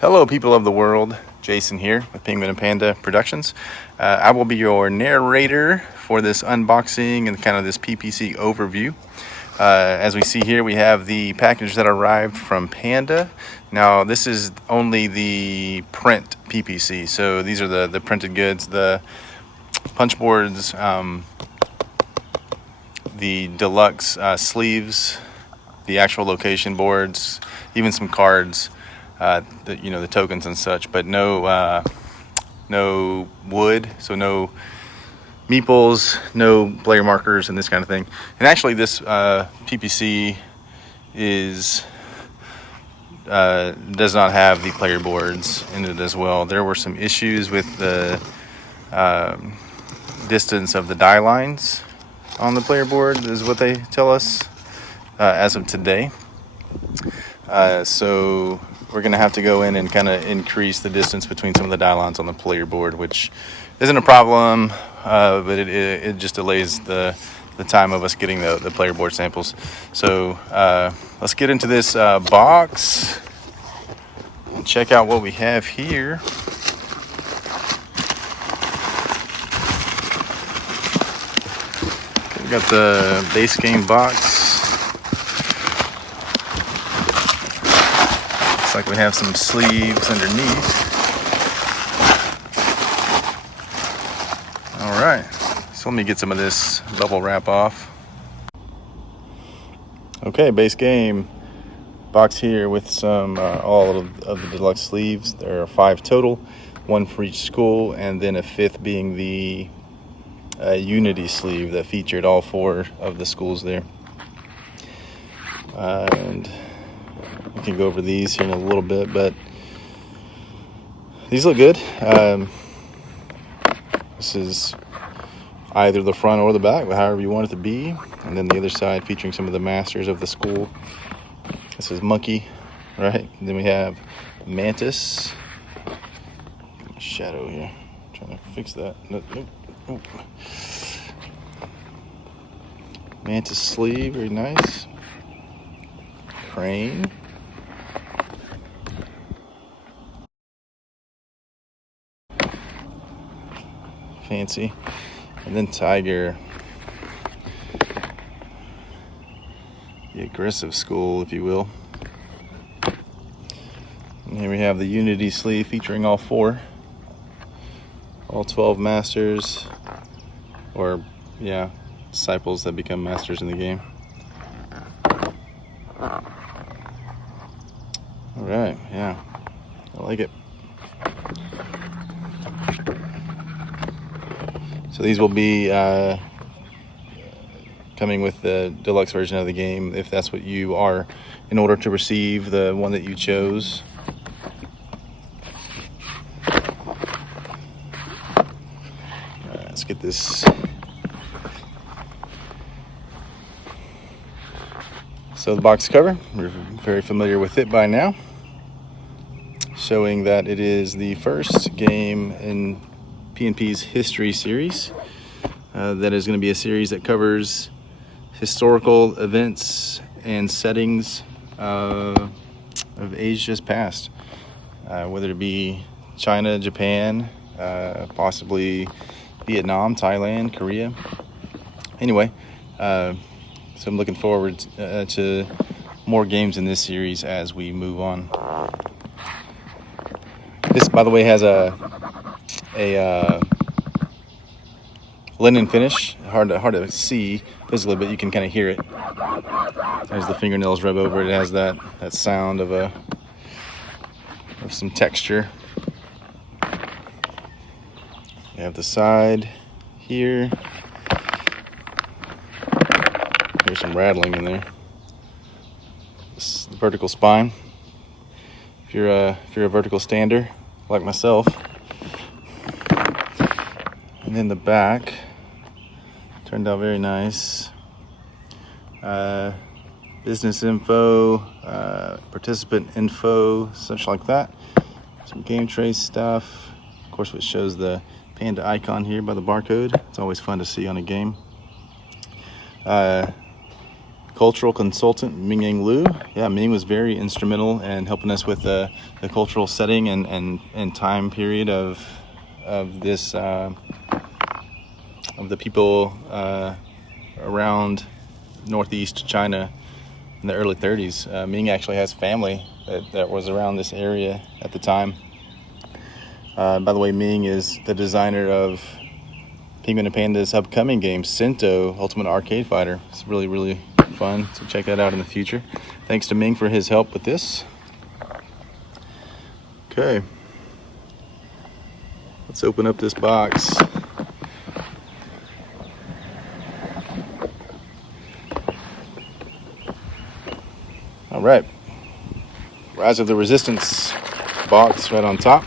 Hello, people of the world. Jason here with Penguin and Panda Productions. I will be your narrator for this unboxing and kind of this PPC overview. As we see here, we have the package that arrived from Panda. Now, this is only the print PPC. So these are the printed goods, the punch boards, the deluxe sleeves, the actual location boards, even some cards. The tokens and such, but no wood, so no meeples, no player markers, and this kind of thing. And actually, this PPC does not have the player boards in it as well. There were some issues with the distance of the die lines on the player board, is what they tell us as of today. So we're going to have to go in and kind of increase the distance between some of the die lines on the player board, which isn't a problem, but it just delays the time of us getting the player board samples. So let's get into this box and check out what we have here. We got the base game box. Like we have some sleeves underneath. All right, so let me get some of this bubble wrap off. Okay, base game box here with some all of the deluxe sleeves. There are 5 total, 1 for each school, and then a 5th being the Unity sleeve that featured all 4 of the schools there. And we can go over these here in a little bit, but these look good. This is either the front or the back, but however you want it to be. And then the other side featuring some of the masters of the school. This is Monkey, right? And then we have Mantis. Shadow here. I'm trying to fix that. Nope. Mantis sleeve, very nice. Crane. Fancy. And then Tiger, the aggressive school, if you will. And here we have the Unity sleeve featuring all 4, all 12 masters, or disciples that become masters in the game. All right, I like it. So these will be coming with the deluxe version of the game, if that's what you are, in order to receive the one that you chose. Let's get this. So the box cover, we're very familiar with it by now, showing that it is the first game in PNP's history series. That is going to be a series that covers historical events and settings of age just past, whether it be China, Japan, possibly Vietnam, Thailand, Korea. Anyway, so I'm looking forward to more games in this series as we move on. This, by the way, has a linen finish. Hard to see physically, but you can kind of hear it as the fingernails rub over it. It has that sound of some texture. You have the side here. There's some rattling in there. This is the vertical spine. If you're a vertical stander like myself. And then the back turned out very nice. Business info, participant info, such like that. Some game trace stuff. Of course, it shows the Panda icon here by the barcode. It's always fun to see on a game. cultural consultant Ming Lu. Yeah, Ming was very instrumental in helping us with the cultural setting and time period of this of the people around northeast China in the early 30s. Ming actually has family that was around this area at the time. By the way, Ming is the designer of Penguin and Panda's upcoming game, Sento Ultimate Arcade Fighter. It's really, really fun, so check that out in the future. Thanks to Ming for his help with this. Okay, let's open up this box. All right, Rise of the Resistance box right on top,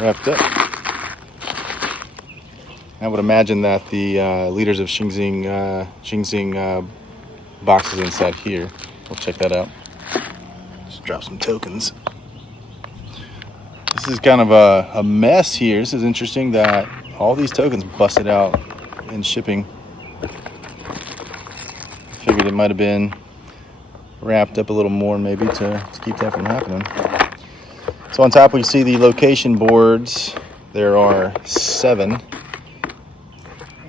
wrapped up. I would imagine that the leaders of Xingxing box is inside here. We'll check that out. Just drop some tokens. This is kind of a mess here. This is interesting that all these tokens busted out in shipping. Figured it might have been wrapped up a little more maybe to keep that from happening. So on top we see the location boards. There are 7.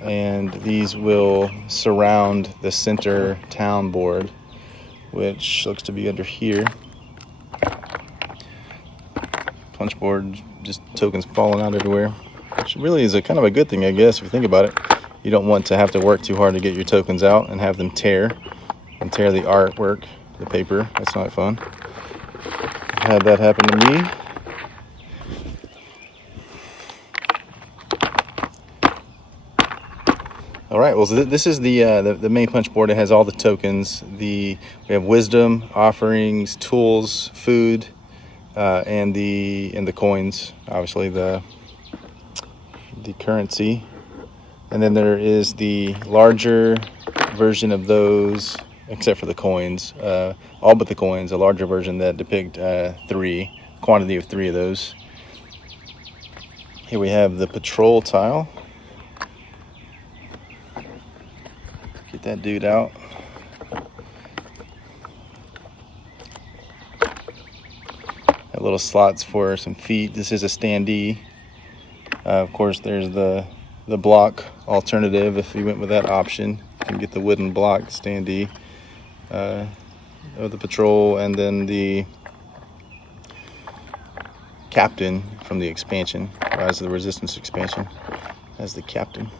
And these will surround the center town board, which looks to be under here. Punch board, just tokens falling out everywhere, which really is a kind of a good thing, I guess, if you think about it. You don't want to have to work too hard to get your tokens out and have them tear the artwork, the paper. That's not fun. I had that happen to me. All right, well, so this is the main punch board. It has all the tokens. We have wisdom, offerings, tools, food, and the coins. Obviously, the currency, and then there is the larger version of those, except for the coins. All but the coins. A larger version that depict 3 quantity of 3 of those. Here we have the patrol tile. Get that dude out. Got little slots for some feet. This is a standee. Of course, there's the block alternative. If you went with that option, you can get the wooden block standee of the patrol, and then the captain from the expansion, Rise of the Resistance expansion, as the captain.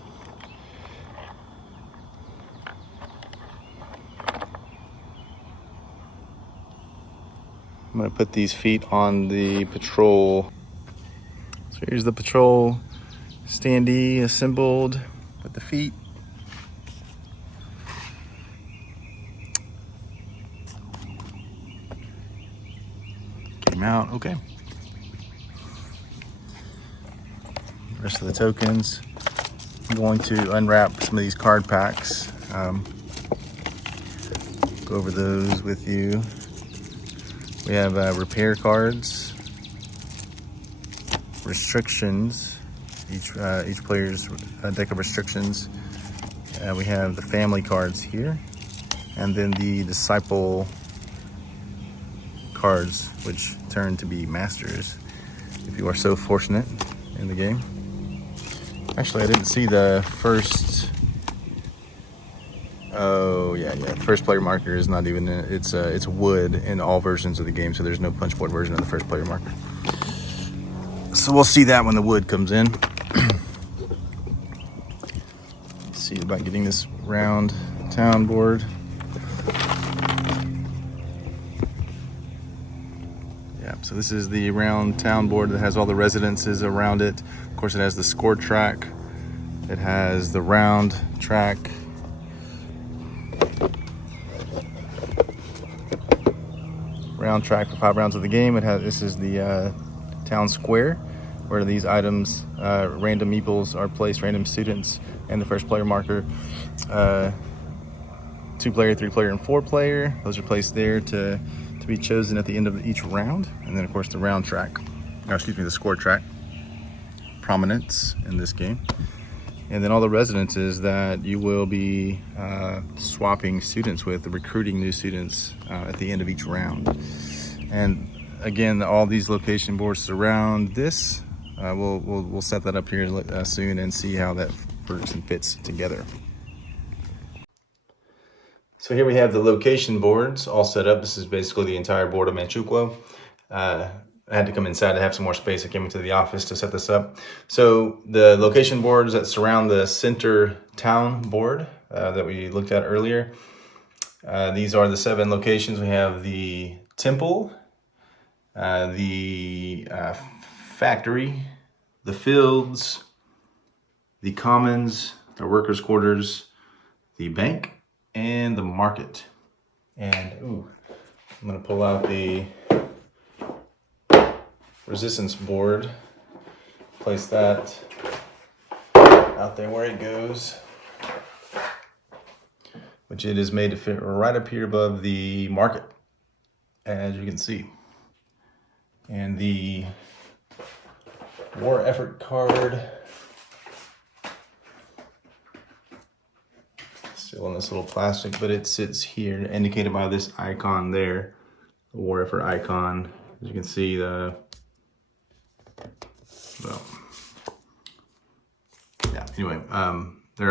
I'm going to put these feet on the patrol. So here's the patrol standee assembled with the feet. Get them out. Okay. Rest of the tokens. I'm going to unwrap some of these card packs. Go over those with you. We have repair cards, restrictions, each player's deck of restrictions. We have the family cards here, and then the disciple cards, which turn to be masters if you are so fortunate in the game. Actually, I didn't see the first. Oh yeah. First player marker is not even in it. It's wood in all versions of the game, so there's no punch board version of the first player marker. So we'll see that when the wood comes in. See about getting this round town board. Yeah, so this is the round town board that has all the residences around it. Of course, it has the score track. It has the round track. Round track for 5 rounds of the game. This is the town square, where these items, random meeples are placed, random students, and the first player marker. 2-player, 3-player, and 4-player. Those are placed there to be chosen at the end of each round. And then of course the the score track. Prominence in this game. and then all the residences that you will be swapping students with, recruiting new students at the end of each round. And again, all these location boards surround this. We'll set that up here soon and see how that works and fits together. So here we have the location boards all set up. This is basically the entire board of Manchukuo. I had to come inside to have some more space. I came into the office to set this up. So the location boards that surround the center town board that we looked at earlier, these are the 7 locations. We have the temple, the factory, the fields, the commons, the workers' quarters, the bank, and the market. And I'm gonna pull out the resistance board, place that out there where it goes, which it is made to fit right up here above the market, as you can see. And the war effort card, still in this little plastic, but it sits here, indicated by this icon there, the war effort icon. As you can see, there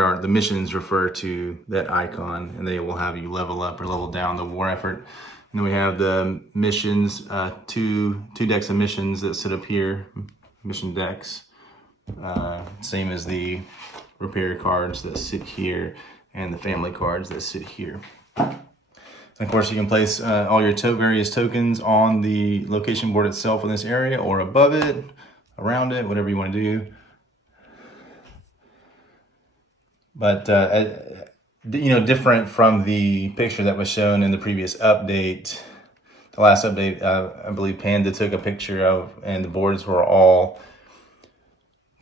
are the missions refer to that icon, and they will have you level up or level down the war effort. And then we have the missions, two decks of missions that sit up here, mission decks, same as the repair cards that sit here and the family cards that sit here. And of course, you can place all your various tokens on the location board itself in this area, or above it, around it, whatever you want to do. But different from the picture that was shown in the previous update, the last update, I believe Panda took a picture of, and the boards were all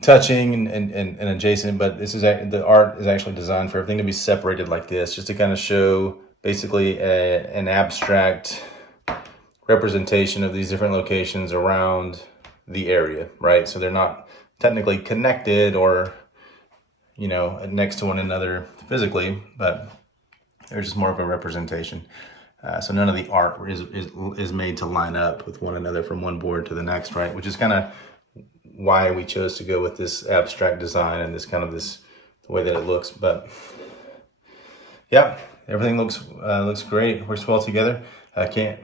touching and adjacent. But the art is actually designed for everything to be separated like this, just to kind of show basically an abstract representation of these different locations around the area, right? So they're not technically connected or next to one another physically, but they're just more of a representation. So none of the art is made to line up with one another from one board to the next, right? Which is kind of why we chose to go with this abstract design and the way that it looks. But yeah, everything looks great, works well together.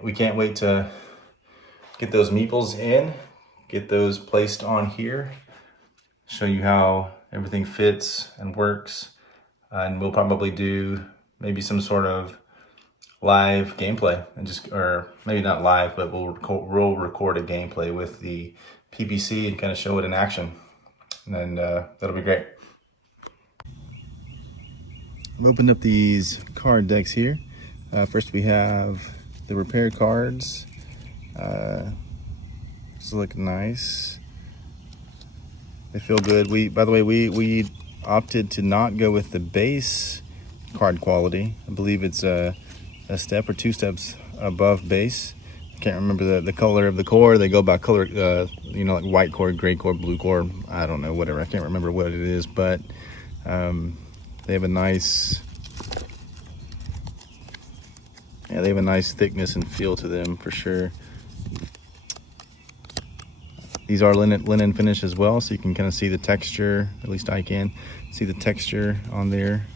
We can't wait to get those meeples in, get those placed on here, show you how everything fits and works, and we'll probably do maybe some sort of live gameplay, or maybe not live, but we'll record a gameplay with the PPC and kind of show it in action, and then that'll be great. I've opened up these card decks here. First we have the repair cards. These look nice. They feel good. By the way, we opted to not go with the base card quality. I believe it's a step or 2 steps above base. I can't remember the color of the core. They go by color, like white core, gray core, blue core. I don't know, whatever. I can't remember what it is, but they have a nice, thickness and feel to them for sure. These are linen finish as well, so you can kind of see the texture, at least I can see the texture on there.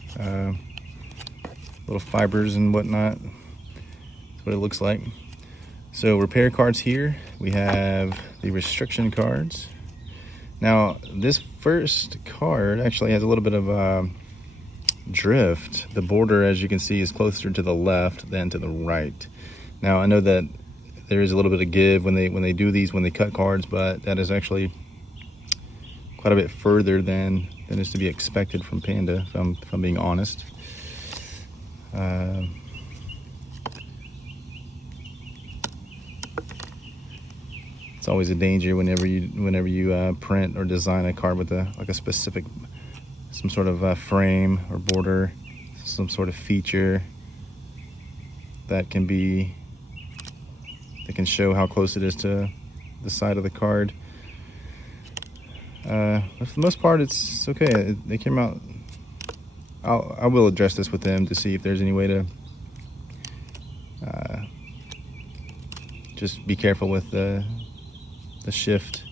Little fibers and whatnot. That's what it looks like. So repair cards here, we have the restriction cards. Now this first card actually has a little bit of drift. The border, as you can see, is closer to the left than to the right. Now I know that there is a little bit of give when they do these, when they cut cards, but that is actually quite a bit further than is to be expected from Panda, if I'm being honest. It's always a danger whenever you print or design a card with a specific, some sort of frame or border, some sort of feature that can show how close it is to the side of the card. But for the most part, it's okay. They came out. I will address this with them to see if there's any way to just be careful with the shift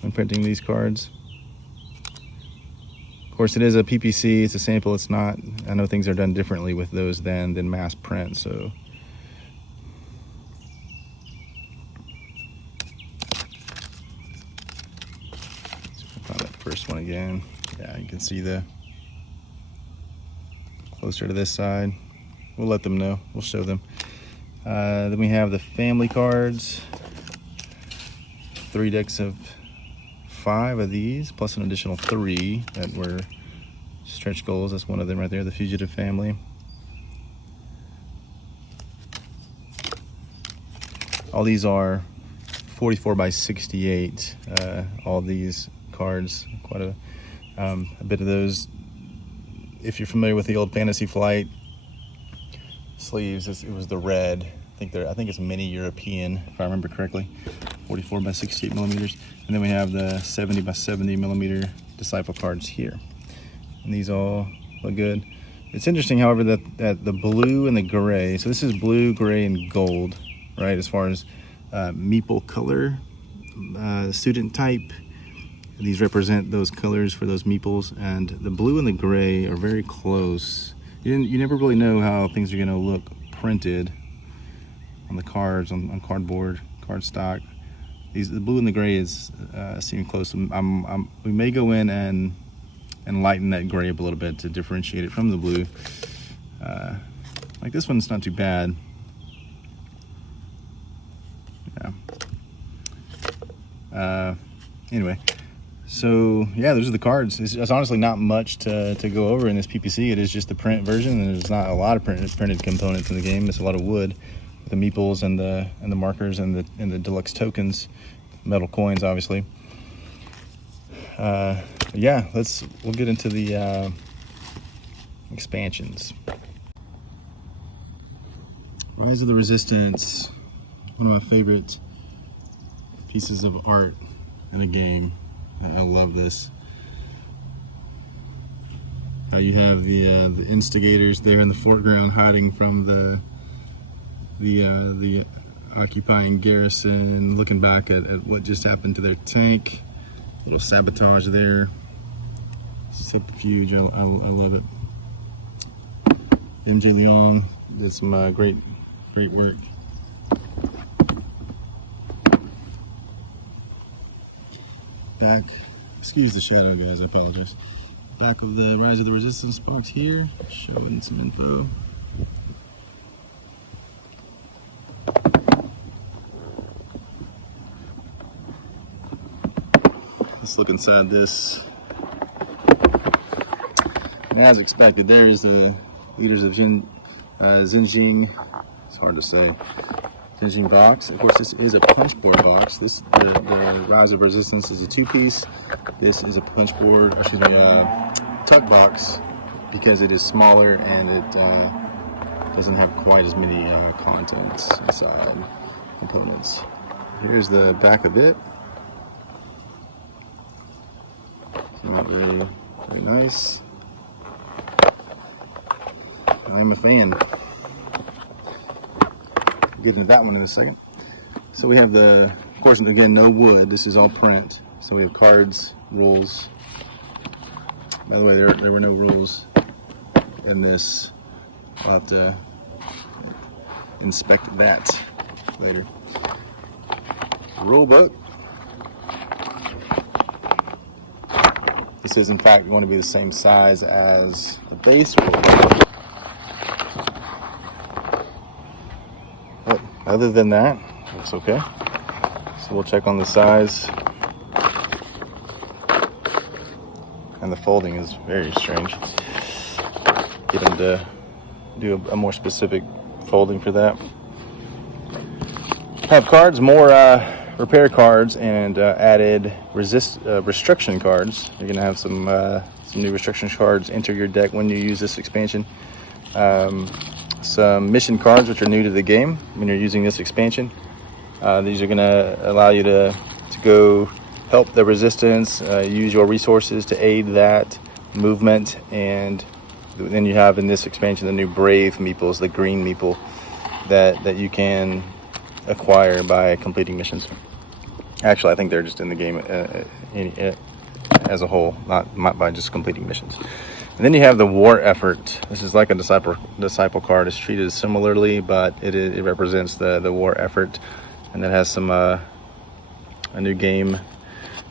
when printing these cards. Of course, it is a PPC. It's a sample. It's not. I know things are done differently with those than mass print. So. Find that first one again. Yeah, you can see the closer to this side. We'll let them know. We'll show them. Then we have the family cards. 3 decks of 5 of these, plus an additional 3 that were stretch goals. That's one of them right there, the Fugitive Family. All these are 44 by 68. All these cards, quite a bit of those. If you're familiar with the old Fantasy Flight sleeves, it was the red. I think it's mini European, if I remember correctly. 44 by 68 millimeters. And then we have the 70 by 70 millimeter Disciple cards here. And these all look good. It's interesting, however, that the blue and the gray, so this is blue, gray, and gold, right? As far as meeple color, student type. These represent those colors for those meeples, and the blue and the gray are very close. You never really know how things are going to look printed on the cards, on cardboard, cardstock. The blue and the gray seem close. We may go in and lighten that gray up a little bit to differentiate it from the blue. Like this one's not too bad. Yeah. Anyway. So yeah, those are the cards. It's honestly not much to go over in this PPC. It is just the print version, and there's not a lot of printed components in the game. It's a lot of wood, with the meeples and the markers and the deluxe tokens, metal coins, obviously. Yeah, we'll get into the expansions. Rise of the Resistance, one of my favorite pieces of art in a game. I love this. How you have the instigators there in the foreground, hiding from the occupying garrison, looking back at what just happened to their tank. A little sabotage there. Subterfuge. I love it. MJ Leong did some great work. Back, excuse the shadow, guys, I apologize. Back of the Rise of the Resistance box here, showing some info. Let's look inside this. And as expected, there is the leaders of Xinjiang. It's hard to say. Xinjiang box. Of course, this is a punchboard box. The Rise of Resistance is a 2-piece. This is a punchboard, tuck box, because it is smaller and it doesn't have quite as many contents inside, components. Here's the back of it. Not very nice. I'm a fan. Get into that one in a second. So we have of course, again, no wood. This is all print. So we have cards, rules. By the way, there were no rules in this. I'll have to inspect that later. Rule book. This is in fact going to be the same size as the base rule book. But other than that, looks okay. So we'll check on the size. And the folding is very strange. Get them to do a more specific folding for that. Have cards, more repair cards, and added restriction cards. You're gonna have some new restriction cards enter your deck when you use this expansion. Some mission cards, which are new to the game when you're using this expansion. These are gonna allow you to go help the resistance, use your resources to aid that movement. And then you have in this expansion the new brave meeples, the green meeple, that you can acquire by completing missions. Actually, I think they're just in the game as a whole, not by just completing missions. And then you have the war effort. This is like a disciple card. It's treated similarly, but it represents the war effort, and that has some a new game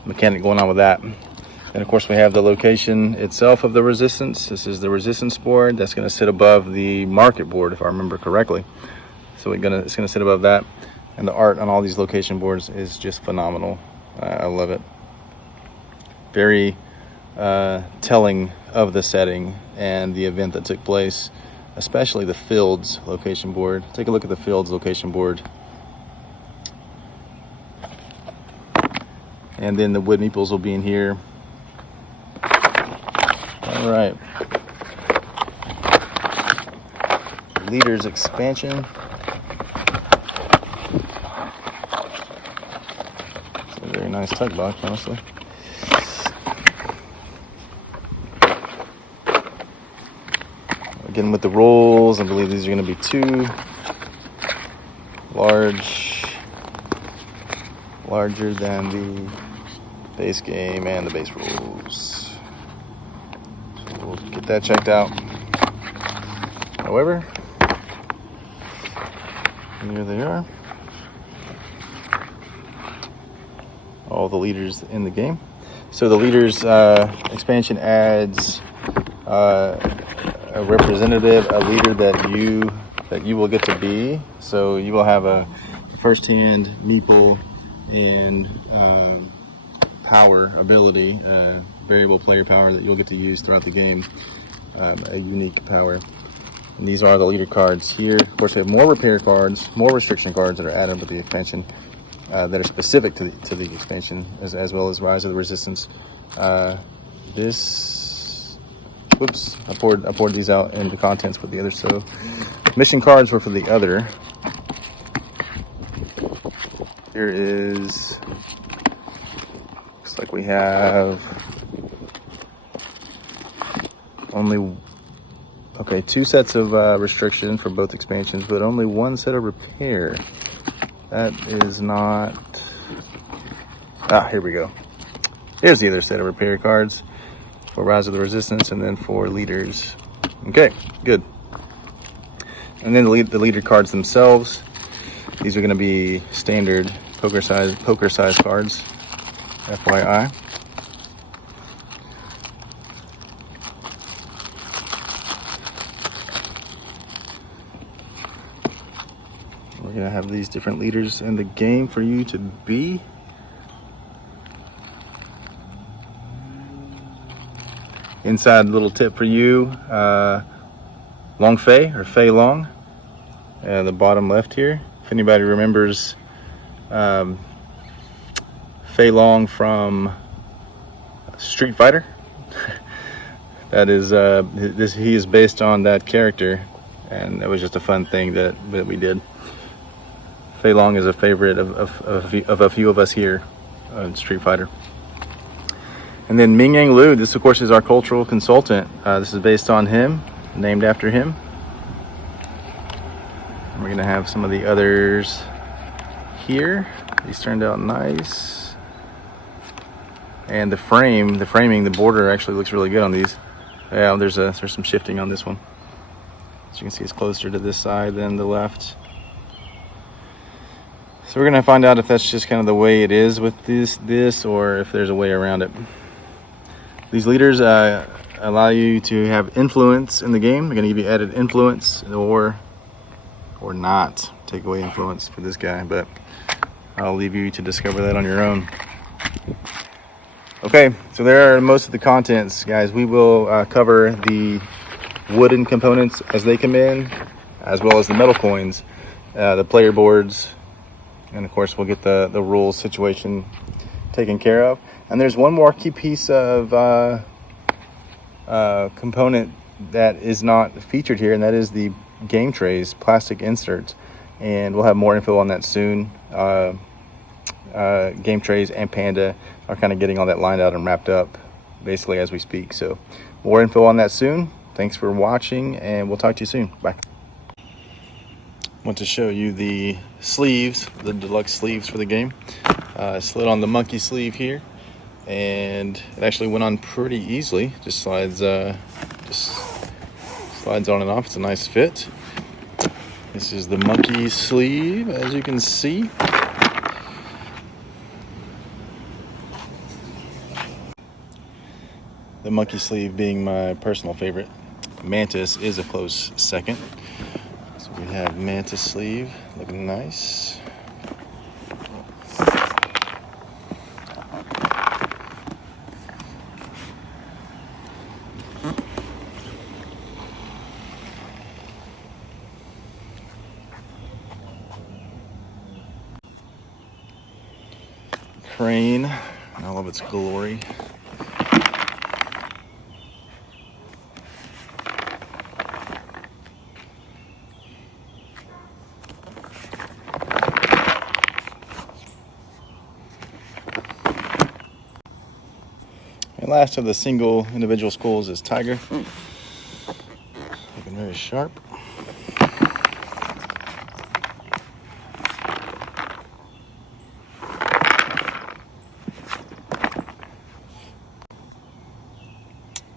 mechanic going on with that. And of course, we have the location itself of the resistance. This is the resistance board that's going to sit above the market board, if I remember correctly. So it's going to sit above that. And the art on all these location boards is just phenomenal. I love it. Very telling of the setting and the event that took place, especially the Fields location board. Take a look at the Fields location board. And then the wood meeples will be in here. All right. Leaders expansion. It's a very nice tug box, honestly. Again, with the rolls, I believe these are going to be 2 larger than the base game and the base rules. So we'll get that checked out. However, here they are. All the leaders in the game. So the leaders expansion adds a representative, a leader that you will get to be. So you will have a first-hand meeple and power ability, variable player power that you'll get to use throughout the game, a unique power. And these are the leader cards here. Of course, we have more repair cards, more restriction cards that are added with the expansion that are specific to the expansion, as well as Rise of the Resistance. Whoops, I poured these out in the contents with the other. So mission cards were for the other. Here is, looks like we have only, okay, 2 sets of restriction for both expansions, but only 1 set of repair. That is not, here we go. Here's the other set of repair cards for Rise of the Resistance, and then for leaders. Okay, good. And then the leader cards themselves. These are going to be standard poker size cards, FYI. We're going to have these different leaders in the game for you to be. Inside little tip for you, Long Fei, or Fei Long, the bottom left here. If anybody remembers Fei Long from Street Fighter, that is he is based on that character, and it was just a fun thing that we did. Fei Long is a favorite of a few of us here on Street Fighter. And then Ming Yang Lu, this of course is our cultural consultant. This is based on him, named after him. And we're gonna have some of the others here. These turned out nice. And the framing, the border actually looks really good on these. Yeah, there's some shifting on this one. As you can see, it's closer to this side than the left. So we're gonna find out if that's just kind of the way it is with this, or if there's a way around it. These leaders allow you to have influence in the game. They're going to give you added influence, or not take away influence for this guy, but I'll leave you to discover that on your own. Okay, so there are most of the contents, guys. We will cover the wooden components as they come in, as well as the metal coins, the player boards, and of course we'll get the rules situation taken care of. And there's one more key piece of component that is not featured here, and that is the game trays, plastic inserts. And we'll have more info on that soon. Game trays and Panda. are kind of getting all that lined out and wrapped up basically as we speak. So more info on that soon. Thanks for watching, and we'll talk to you soon. Bye. Want to show you the sleeves, the deluxe sleeves for the game. I slid on the monkey sleeve here, and it actually went on pretty easily. Just slides on and off. It's a nice fit. This is the monkey sleeve, as you can see. The monkey sleeve being my personal favorite. Mantis is a close second. So we have mantis sleeve, looking nice. Crane in all of its glory. And last of the single individual skulls is Tiger. Looking very sharp.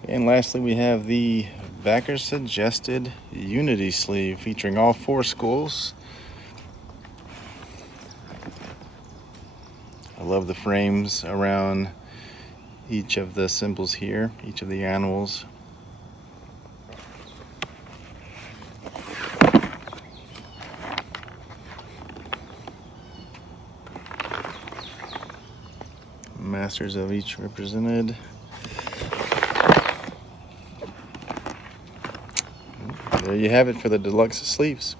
And lastly, we have the backer suggested Unity sleeve featuring all 4 skulls. I love the frames around each of the symbols here, each of the animals. Masters of each represented. There you have it for the deluxe sleeves.